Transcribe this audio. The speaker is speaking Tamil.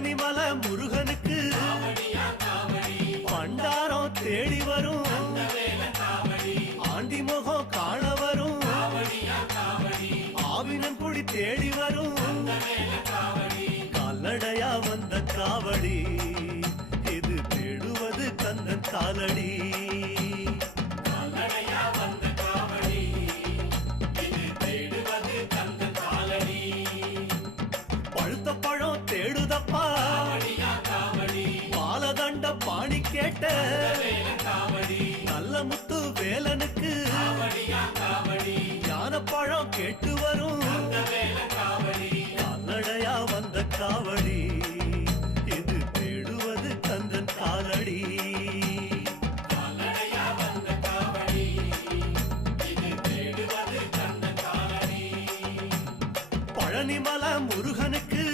பழனிமலை முருகனுக்கு பண்டாரம் தேடி வரும் ஆண்டி முகம் காண வரும் ஆவினங்குடி தேடி வரும் கால்நடையா வந்த காவடி இது தேடுவது கந்தன் காலடி பழுத்த பழம் தேடுதப்பா பாலதண்ட பாணி கேட்ட நல்ல முத்து வேலனுக்கு ஞானப்பழம் கேட்டு வரும் கால்நடையா வந்த காவடி இது தேடுவது கந்தன் காலடி பழனிமலை முருகனுக்கு